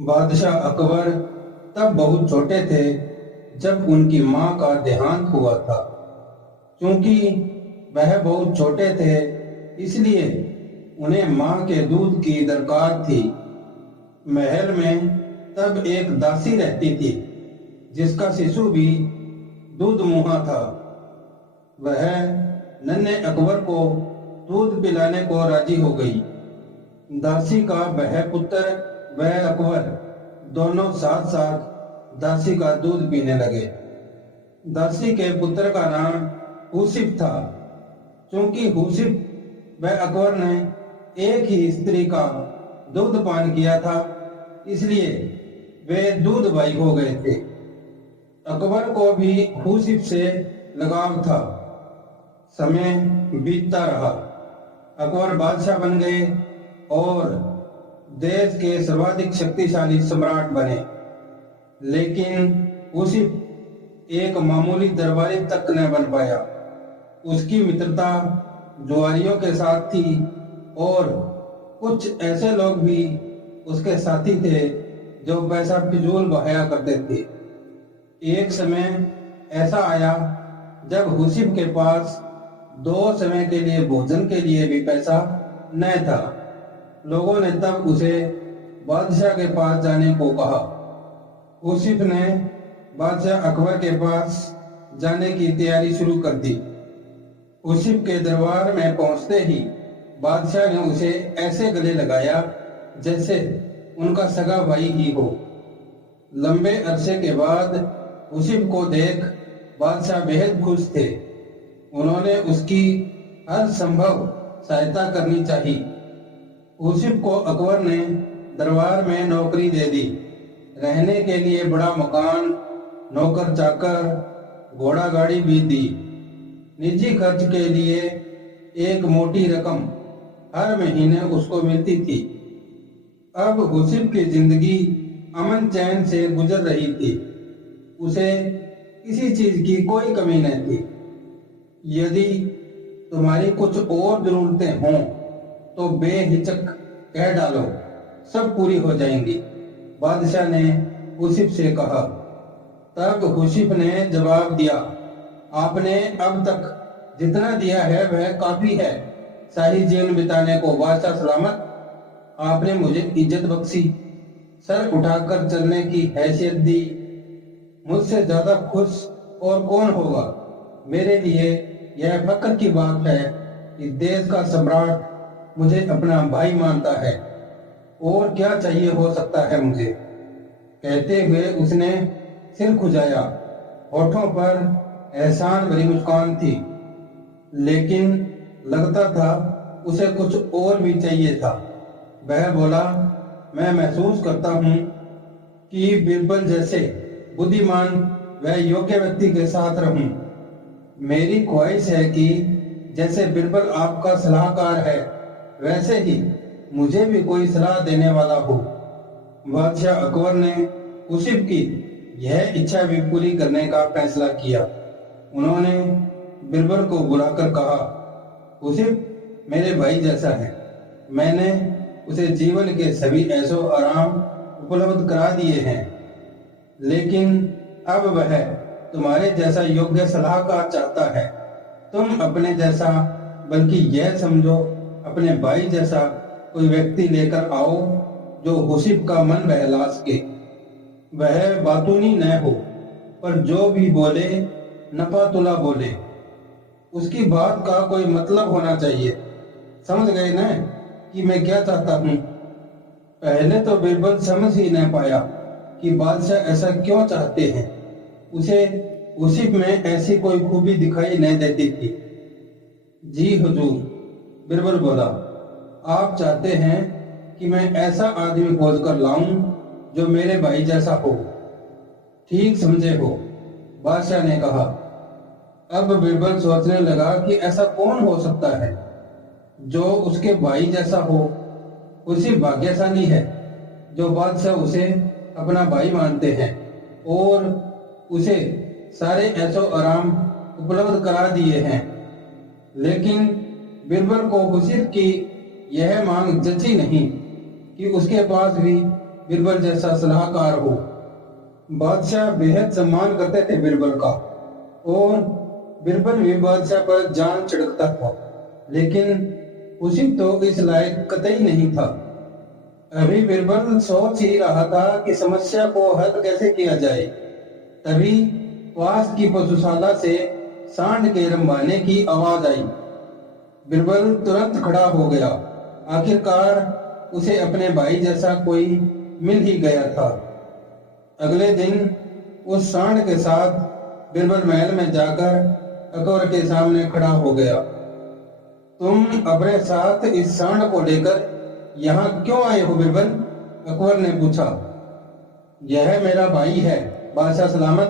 बादशाह अकबर तब बहुत छोटे थे जब उनकी मां का देहांत हुआ था। क्योंकि वह बहुत छोटे थे, इसलिए उन्हें मां के दूध की दरकार थी। महल में तब एक दासी रहती थी जिसका शिशु भी दूध मुहा था। वह नन्हे अकबर को दूध पिलाने को राजी हो गई। दासी का वह पुत्र वह अकबर दोनों साथ साथ दासी का दूध पीने लगे। दासी के पुत्र का नाम हुसिफ था। क्योंकि हुसिफ वह अकबर ने एक ही स्त्री का दूध पान किया था, इसलिए वे दूध भाई हो गए थे। अकबर को भी हुसिफ से लगाव था। समय बीतता रहा, अकबर बादशाह बन गए और देश के सर्वाधिक शक्तिशाली सम्राट बने। लेकिन हुसिफ एक मामूली दरबारी तक न बन पाया। उसकी मित्रता जुआरियों के साथ थी और कुछ ऐसे लोग भी उसके साथी थे जो पैसा फिजूल बहाया करते थे। एक समय ऐसा आया जब हुसिफ के पास 2 समय के लिए भोजन के लिए भी पैसा न था। लोगों ने तब उसे बादशाह के पास जाने को कहा। हुसिफ ने बादशाह अकबर के पास जाने की तैयारी शुरू कर दी। हुसिफ के दरबार में पहुंचते ही बादशाह ने उसे ऐसे गले लगाया जैसे उनका सगा भाई ही हो। लंबे अरसे के बाद हुसिफ को देख बादशाह बेहद खुश थे। उन्होंने उसकी हर संभव सहायता करनी चाहिए। हुसिफ को अकबर ने दरबार में नौकरी दे दी। रहने के लिए बड़ा मकान, नौकर चाकर, घोड़ा गाड़ी भी दी। निजी खर्च के लिए एक मोटी रकम हर महीने उसको मिलती थी। अब हुसिफ की जिंदगी अमन चैन से गुजर रही थी। उसे किसी चीज की कोई कमी न थी। यदि तुम्हारी कुछ और जरूरतें हों तो बेहिचक कह डालो, सब पूरी हो जाएंगी, बादशाह ने हुसिफ से कहा। तब हुसिफ ने जवाब दिया, आपने अब तक जितना दिया है वह काफी है शाही जीवन बिताने को। बादशाह सलामत, आपने मुझे इज्जत बख्शी, सर उठाकर चलने की हैसियत दी। मुझसे ज्यादा खुश और कौन होगा। मेरे लिए यह फख्र की बात है कि देश का सम्राट मुझे अपना भाई मानता है। और क्या चाहिए हो सकता है मुझे। कहते हुए उसने सिर खुजाया। होठों पर एहसान भरी मुस्कान थी, लेकिन लगता था उसे कुछ और भी चाहिए था। वह बोला, मैं महसूस करता हूँ कि बिरबल जैसे बुद्धिमान व योग्य व्यक्ति के साथ रहूं। मेरी ख्वाहिश है कि जैसे बिरबल आपका सलाहकार है, वैसे ही मुझे भी कोई सलाह देने वाला हो। बादशाह अकबर ने हुसिफ की यह इच्छा भी पूरी करने का फैसला किया। उन्होंने बिरबल को बुलाकर कहा, हुसिफ मेरे भाई जैसा है। मैंने उसे जीवन के सभी ऐशो आराम उपलब्ध करा दिए हैं, लेकिन अब वह तुम्हारे जैसा योग्य सलाहकार चाहता है। तुम अपने जैसा, बल्कि यह समझो अपने भाई जैसा कोई व्यक्ति लेकर आओ जो हुसिफ का मन बहला सके। वह बातूनी न हो, पर जो भी बोले नफा तुला बोले। उसकी बात का कोई मतलब होना चाहिए। समझ गए न कि मैं क्या चाहता हूँ। पहले तो बिरबल समझ ही न पाया कि बादशाह ऐसा क्यों चाहते हैं। उसे हुसिफ में ऐसी कोई खूबी दिखाई न देती थी। जी हुजूर, बिरबल बोला, आप चाहते हैं कि मैं ऐसा आदमी खोज कर लाऊं जो मेरे भाई जैसा हो। ठीक समझे हो, बादशाह ने कहा। अब बिरबल सोचने लगा कि ऐसा कौन हो सकता है जो उसके भाई जैसा हो। उसी भाग्यशाली है जो बादशाह उसे अपना भाई मानते हैं और उसे सारे ऐशो आराम उपलब्ध करा दिए हैं। लेकिन बिरबल को हुसिफ की यह मांग जची नहीं कि उसके पास भी बिरबल जैसा सलाहकार हो। बादशाह बेहद सम्मान करते थे बिरबल का, और बिरबल भी बादशाह पर जान छिड़कता था, लेकिन उसी तो इस लायक कतई नहीं था। अभी बिरबल सोच ही रहा था कि समस्या को हल कैसे किया जाए, तभी पास की पशुशाला से सांड के रंभाने की आवाज आई। बिरबल तुरंत खड़ा हो गया। आखिरकार उसे अपने भाई जैसा कोई मिल ही गया था। अगले दिन उस सांड के साथ बिरबल महल में जाकर अकबर के सामने खड़ा हो गया। तुम अपने साथ इस सांड को लेकर यहाँ क्यों आए हो बिरबल? अकबर ने पूछा। यह मेरा भाई है बादशाह सलामत,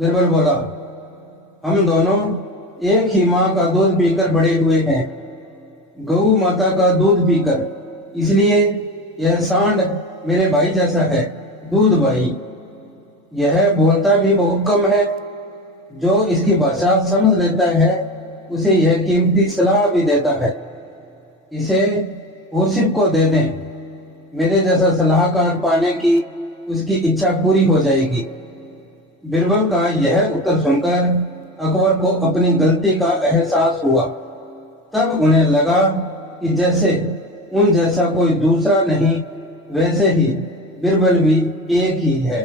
बिरबल बोला। हम दोनों एक ही माँ का दूध पीकर बड़े हुए हैं, गऊ माता का दूध पीकर, इसलिए यह सांड मेरे भाई जैसा है, दूध भाई। यह बोलता भी बहुत कम है, जो इसकी भाषा समझ लेता है उसे यह कीमती सलाह भी देता है। इसे ओसिफ को दे दें, मेरे जैसा सलाहकार पाने की उसकी इच्छा पूरी हो जाएगी। बिरबल का यह उत्तर सुनकर अकबर को अपनी गलती का एहसास हुआ। तब उन्हें लगा कि जैसे उन जैसा कोई दूसरा नहीं, वैसे ही बिरबल भी एक ही है।